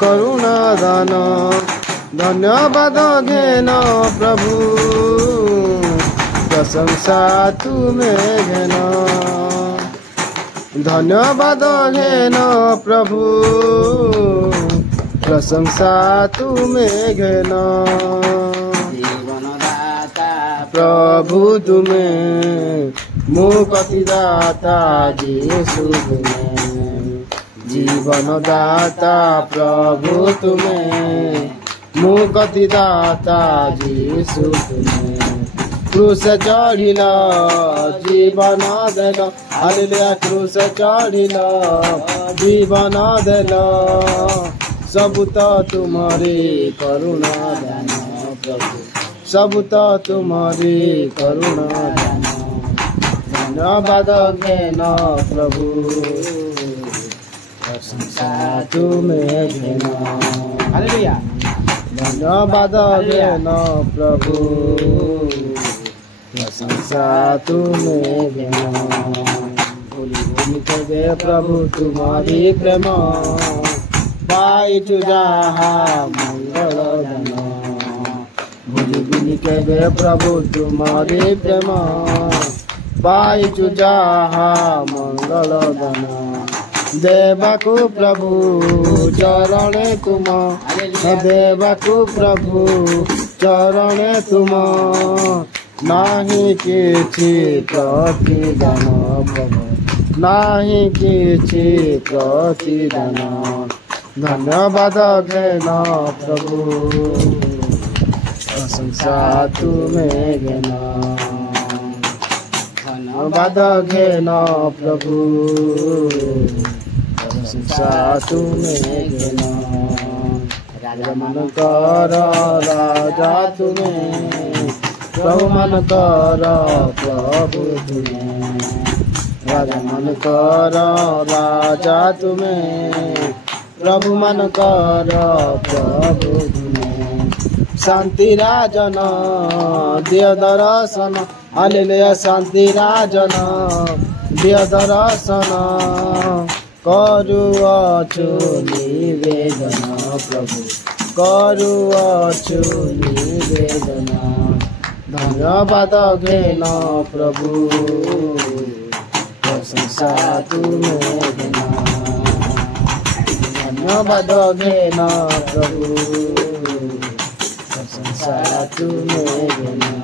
करुणा दान धन्यवाद घेन प्रभु प्रशंसा तुम्हें घेन धन्यवाद घेन प्रभु प्रशंसा तुम्हें घेन प्रभु तुम्हें मुक्ति दाता यीशु तुम्हें जीवन दाता प्रभु तुम्हें मुक्ति दाता यीशु तुम्हें क्रूस चढ़िल जीवन देल हालेलुया क्रूस चढ़िल जीवन देल सब तो तुम्हारी करुणा दान प्रभु सब तो तुम्हारी करुणा दान धन्यवाद घेन प्रभु प्रशंसा तुम्हें घेन हालेलुया धन्यवाद घेन प्रभु प्रशंसा तुम्हें घेन भूलि भूलि कहे प्रभु तुम्हारी प्रेम पाइछु जहा मंगल धन भूलि भूलि कहे प्रभु तुम्हारी प्रेम पाइछु जहा मंगल धन देवाकु प्रभु चरणे तुम देवाकु प्रभु चरणे तुम नाही किछि प्रतिदान प्रभु नाही किछि प्रतिदान धन्यवाद घेन प्रभु प्रशंसा तुम्हें घेन धन्यवाद घेन प्रभु प्रशंसा तुम्हें घेन राजा मन कर राजा तुम्हें प्रभु मन कर प्रभु तुम्हें राजा मन कर राजा तुम्हें प्रभु मन कर प्रभु तुम्हें शांति राजन दिय दर्शन हालेलुया शांति राजन दिय दर्शन करुअछु निवेदन प्रभु करुअछु निवेदन धन्यवाद घेन प्रभु प्रशंसा तुम्हें घेन धन्यवाद घेन प्रभु प्रशंसा तुम्हें घेन